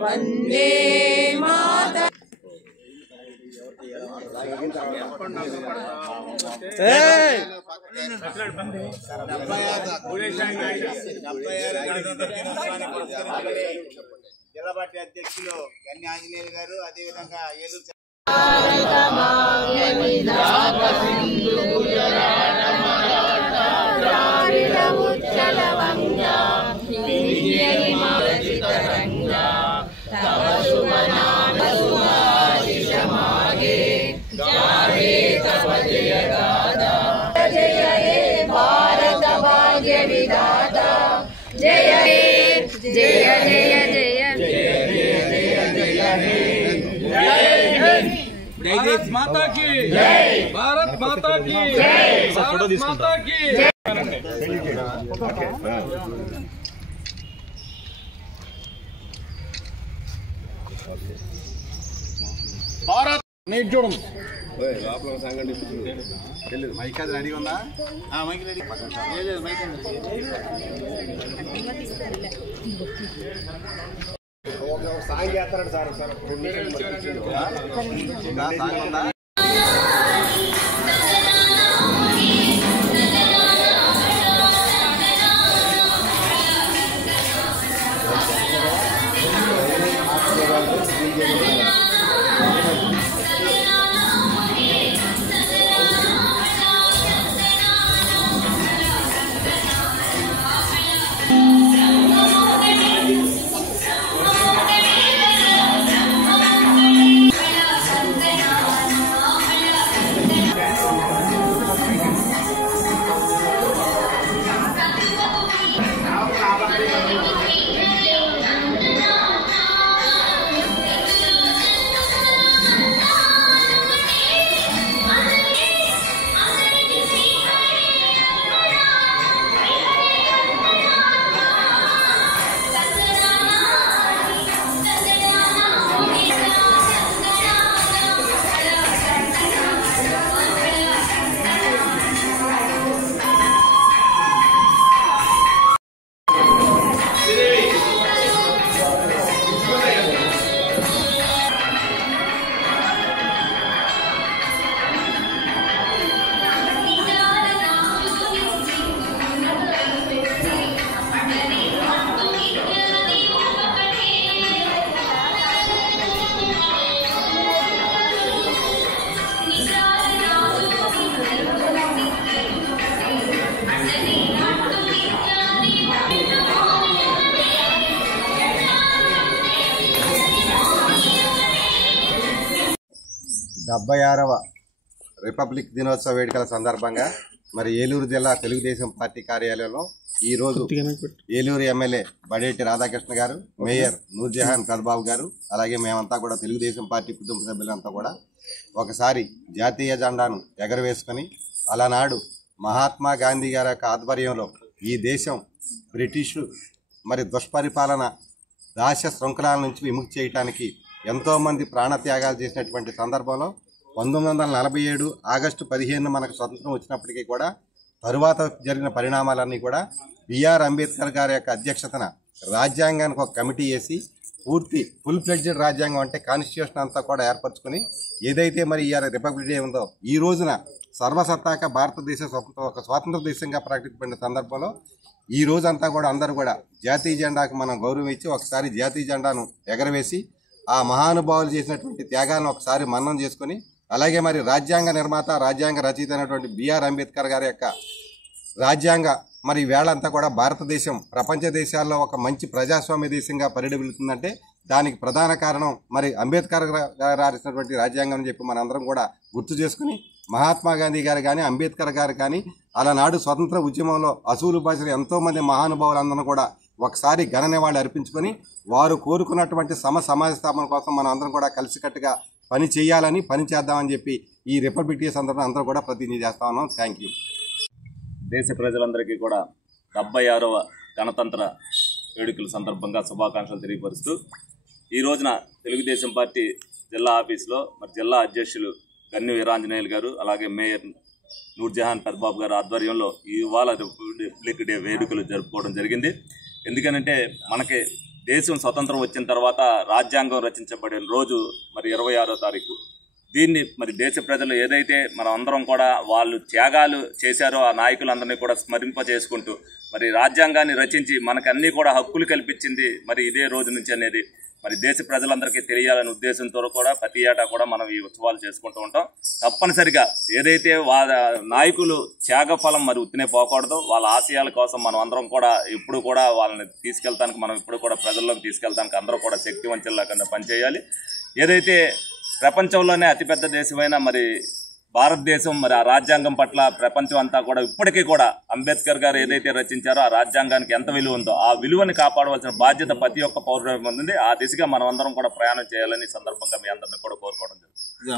वंदे मातरम। జిల్లా పార్టీ అధ్యక్షులు గన్ని ఆంజనేయులు గారు అదే విధంగా ఏలూరు भारत भाग्य विधाता जय हे जय जय भारत माता की जय, भारत माता की जय, भारत माता की जय। भारत नहीं जोड़ మైక్ అది రెడీ ఉందా? మైక్ రెడీ మైక్ సాంగ్ చేస్తారండి సార్ సార్ రిపబ్లిక్ దినోత్సవ వేడుకల సందర్భంగా మరి ఏలూరు జిల్లా తెలుగుదేశం పార్టీ కార్యాలయంలో ఈ రోజు ఏలూరు ఎమ్మెల్యే బడేటి రాధాకృష్ణ గారు, మేయర్ నూర్జహాన్ పెదబాబు గారు, అలాగే మేమంతా కూడా తెలుగుదేశం పార్టీ కుటుంబ సభ్యులంతా కూడా ఒకసారి జాతీయ జెండాను ఎగరవేసుకొని అలనాడు మహాత్మా గాంధీ గారి యొక్క ఆధ్వర్యంలో ఈ దేశం బ్రిటిషు మరి దుష్పరిపాలన దాస్య శృంఖలాల నుంచి విముక్తి చేయడానికి ఎంతోమంది ప్రాణత్యాగాలు చేసినటువంటి సందర్భంలో 1947 ఆగస్టు 15 మనకు స్వతంత్రం వచ్చినప్పటికీ కూడా తరువాత జరిగిన పరిణామాలన్నీ కూడా బిఆర్ అంబేద్కర్ గారి యొక్క అధ్యక్షతన రాజ్యాంగానికి ఒక కమిటీ వేసి పూర్తి ఫుల్ ఫ్లెడ్జెడ్ రాజ్యాంగం అంటే కాన్స్టిట్యూషన్ అంతా కూడా ఏర్పరచుకుని ఏదైతే మరి ఈ రిపబ్లిక్ డే ఉందో ఈ రోజున సర్వసత్తాక భారతదేశ ఒక స్వాతంత్ర దేశంగా ప్రకటించబడిన సందర్భంలో ఈ రోజంతా కూడా అందరూ కూడా జాతీయ జెండాకు మనం గౌరవం ఇచ్చి ఒకసారి జాతీయ జెండాను ఎగరవేసి ఆ మహానుభావులు చేసినటువంటి త్యాగాలను ఒకసారి మన్నం చేసుకుని అలాగే మరి రాజ్యాంగ నిర్మాత రాజ్యాంగ రచయిత అయినటువంటి బిఆర్ అంబేద్కర్ గారి యొక్క రాజ్యాంగ మరి వేళంతా కూడా భారతదేశం ప్రపంచ దేశాల్లో ఒక మంచి ప్రజాస్వామ్య దేశంగా పరిడవిల్లుతుందంటే దానికి ప్రధాన కారణం మరి అంబేద్కర్ గారు రాసినటువంటి రాజ్యాంగం అని చెప్పి మనందరం కూడా గుర్తు చేసుకుని మహాత్మా గాంధీ గారు కానీ అంబేద్కర్ గారు కానీ అలనాడు స్వతంత్ర ఉద్యమంలో అసూలు భాషలు ఎంతోమంది మహానుభావులందరూ కూడా ఒకసారి ఘన నివాళి అర్పించుకొని వారు కోరుకున్నటువంటి సమాజ స్థాపన కోసం మనం అందరం కూడా కలిసికట్టుగా పని చేయాలని పని చేద్దామని చెప్పి ఈ రిపబ్లిక్ డే సందర్భంగా అందరూ కూడా ప్రతిజ్ఞ చేస్తా ఉన్నాం. Thank you. దేశ ప్రజలందరికీ కూడా 76వ గణతంత్ర వేడుకల సందర్భంగా శుభాకాంక్షలు తెలియపరుస్తూ ఈ రోజున తెలుగుదేశం పార్టీ జిల్లా ఆఫీసులో మరి జిల్లా అధ్యక్షులు గన్ని వీరాంజనేయులు గారు అలాగే మేయర్ నూర్జహాన్ పెదబాబు గారు ఆధ్వర్యంలో ఇవాళ రిపబ్లిక్ డే వేడుకలు జరుపుకోవడం జరిగింది. ఎందుకనంటే మనకి దేశం స్వతంత్రం వచ్చిన తర్వాత రాజ్యాంగం రచించబడిన రోజు మరి 26వ తారీఖు. దీన్ని మరి దేశ ప్రజలు ఏదైతే మనం అందరం కూడా వాళ్ళు త్యాగాలు చేశారో ఆ నాయకులందరినీ కూడా స్మరింప చేసుకుంటూ మరి రాజ్యాంగాన్ని రచించి మనకన్నీ కూడా హక్కులు కల్పించింది మరి ఇదే రోజు నుంచి అనేది మరి దేశ ప్రజలందరికీ తెలియాలనే ఉద్దేశంతో కూడా ప్రతి ఏటా కూడా మనం ఈ ఉత్సవాలు చేసుకుంటూ ఉంటాం. తప్పనిసరిగా ఏదైతే వాళ్ళ నాయకులు త్యాగఫలం మరి ఉత్తినే పోకూడదు, వాళ్ళ ఆశయాల కోసం మనం అందరం కూడా ఎప్పుడు కూడా వాళ్ళని తీసుకెళ్తానికి మనం ఇప్పుడు కూడా ప్రజల్లోకి తీసుకెళ్తానికి అందరూ కూడా శక్తివంతుల్లా కింద పనిచేయాలి. ఏదైతే ప్రపంచంలోనే అతిపెద్ద దేశమైన మరి భారతదేశం మరి ఆ రాజ్యాంగం పట్ల ప్రపంచం అంతా కూడా ఇప్పటికీ కూడా అంబేద్కర్ గారు ఏదైతే రచించారో ఆ రాజ్యాంగానికి ఎంత విలువ ఉందో ఆ విలువని కాపాడవలసిన బాధ్యత ప్రతి ఒక్క పౌరుడి ఉంది. ఆ దిశగా మనం అందరం కూడా ప్రయాణం చేయాలని సందర్భంగా మీ అందరినీ కూడా కోరుకోవడం జరుగుతుంది.